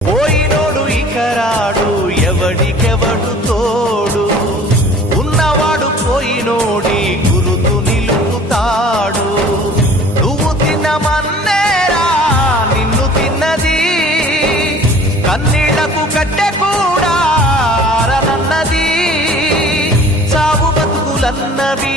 పోయినోడు ఇకరాడు ఎవడికెవడు తోడు? ఉన్నవాడు పోయినోడి గురుతు నిలుపుతాడు. నువ్వు తిన్న మన్నేరా నిన్ను తిన్నది. కన్నీళ్ళకు కట్టె కూడా రన్నది సాగు బతుకులన్నవి